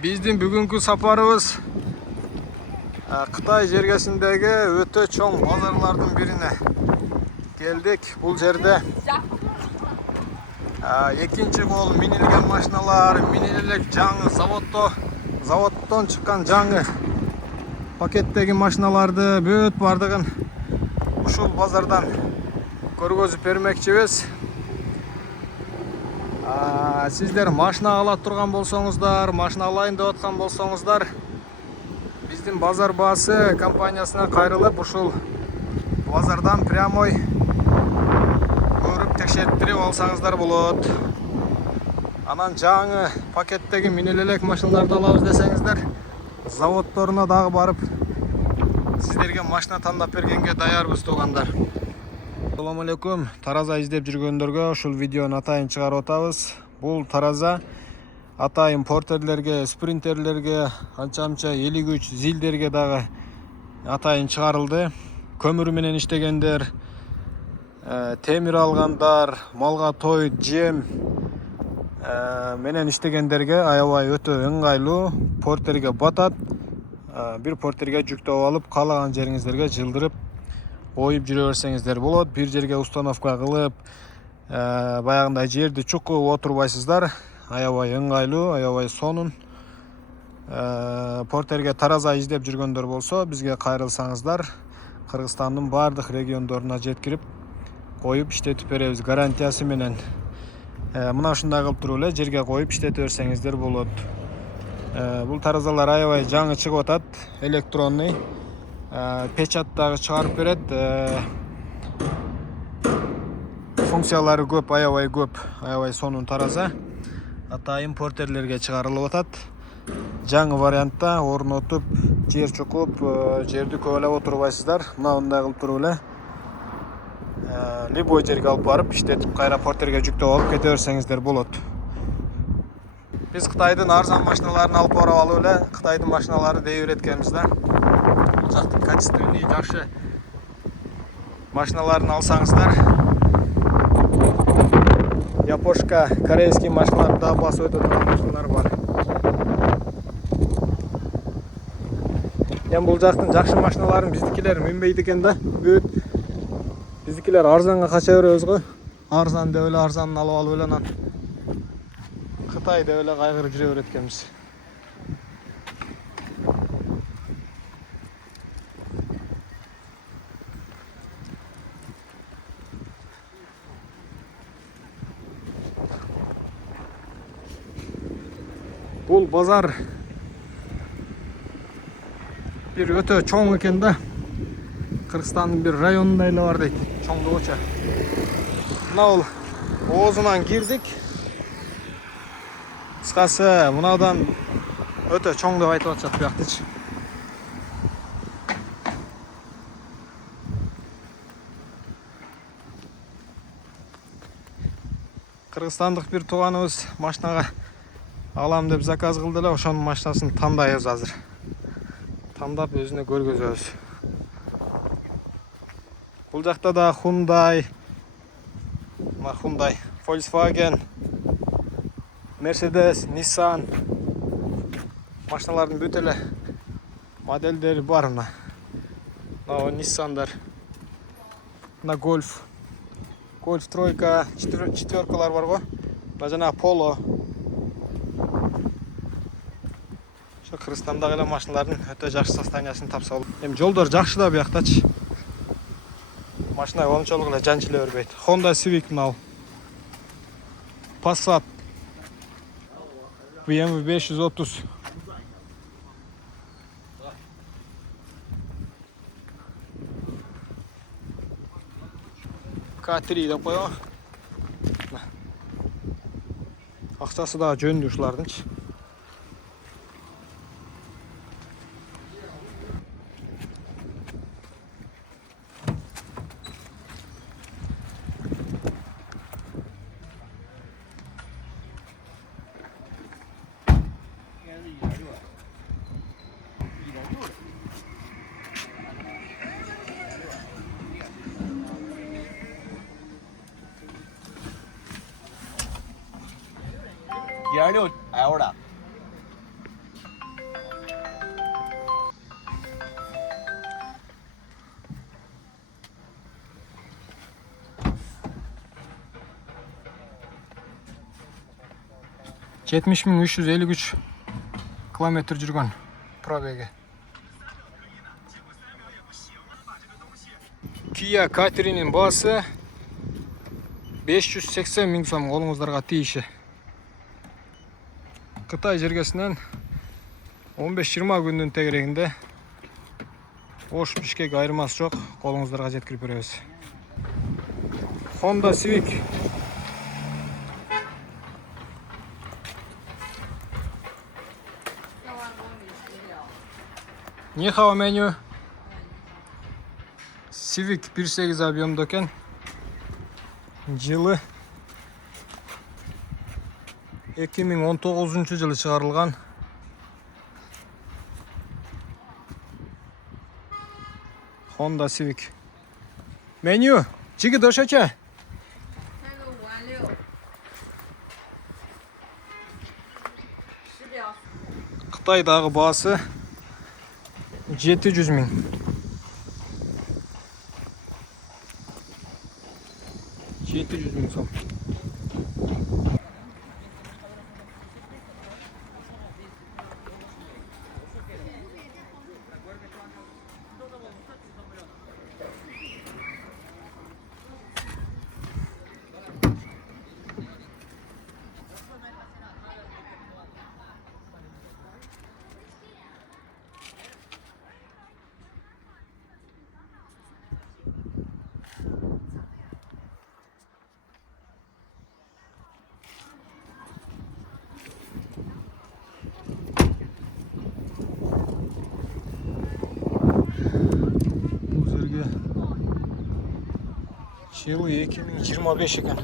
Биздин бүгүнкү сапарыбыз Кытай жергесиндеги өтө чоң базарлардын бирине келдик. Бул жерде экинчи кол минилген машиналар, минилек жаңы заводдон чыккан жаңы пакеттеги машиналарды бүт бардыгын ушул базардан көргөзүп бермекчибиз. Сиздер машина ала турган болсоңуздар, машина алайын деп аткан болсоңуздар, биздин базар баасы компаниясына кайрылып, ушул базардан прямой көрүп текшертирип алсаңыздар болот. Анан жаңы пакеттеги минилелек машиналарды алабыз десеңиздер, заводдоруна дагы барып сиздерге машина тандап бергенге даярбыз туугандар. Assalamu alaikum. Тараза издеп жүргөндөргө ушул видеону атайын чыгарып атабыз. Бул тараза атайын портерлерге, спринтерлерге, анча-мынча элигүч зилдерге дагы атайын чыгарылды. Көмүр менен иштегендер, темир алгандар, малга той, жем менен иштегендерге аябай өтө ыңгайлуу, портерге батат. Бир портерге жүктөп алып, каалаган жериңиздерге жылдырып коюп жүрө берсеңиздер болот. Бир жерге установка кылып, баягындай жерди чукуп отурбайсыздар. Аябай ыңгайлуу, аябай сонун. Портерге тараза издеп жүргөндөр болсо, бизге кайрылсаңыздар, Кыргызстандын бардык региондоруна жеткирип коюп иштетип беребиз гарантиясы менен. Мына ушундай кылып туруп эле жерге коюп иштете берсеңиздер болот. Бул таразалар аябай жаңы чыгып атат, электронный. Печат дагы чыгарып берет. Функциялары көп, аябай сонун тараза. Атайын портерлерге чыгарылып атат. Жаңы вариантта орнотуп, жер чукуп, жерди көбөлөп отурбайсыздар. Мындай кылып туруп эле любой жерге алып барып иштетип, кайра портерге жүктөп алып кете берсеңиздер болот. Биз Кытайдын арзан машиналарын алып барып алып эле Кытайдын машиналары дей береткенбиз да. Жактын качественный, жакшы машиналарын алсаңыздар, япошка, корейский машиналарда басып өтө турган машиналар бар. Эми бул жактын жакшы машиналарын биздикилер минбейт экен да. Бүт биздикилер арзанга кача беребиз го. Арзан деп эле арзанын алып эле анан Кытай деп эле кайгырып жүрө берет экенбиз. Бул базар бир өтө чоң экен да. Кыргызстандын бир районунда эле бар дейт, чоңдугуча. Мына бул оозунан кирдик. Кыскасы, мынадан өтө чоң деп айтып атышат буяктычы. Кыргызстандык бир тууганыбыз машинага алам деп заказ кылды эле, ошонун машинасын тандайбыз азыр. Тандап өзүнө көргөзөбүз. Бул жакта да Hyundai, Volkswagen, Mercedes, Nissan машиналардын бүт эле модельдери бар мына. Мына Nissan'дар. Мына Golf тройка, четверкалар бар го. Мына жана Polo. Ошо Кыргызстандагы эле машиналардын өтө жакшы состояниясын тапса болот. Эми жолдор жакшы да буяктачы. Машина ончолук эле жанчылы бербейт. Honda Civic мынау. Passat BMW 530. K3 деп коём. Акчасы да жөндүү ушулардынчы.16 ahora. 70.353 kilometr жүрген пробеги. Kia Caterin'in басы 580 мың сом, қолыңыздарға тиіші. Қытай жергесінен 15-20 күннің тегерегінде Ош Бишкек айырмасы жоқ, қолыңыздарға жеткіріп береміз. Honda Civic. Нихао меню. Civic 1.8 объемда екен. Жылы 2019 жылы шығарылған. Honda Civic. Меню. Жиги дошача. Қытайдағы басы 700 мың. 700 мың сом. Жылы 2025 екен.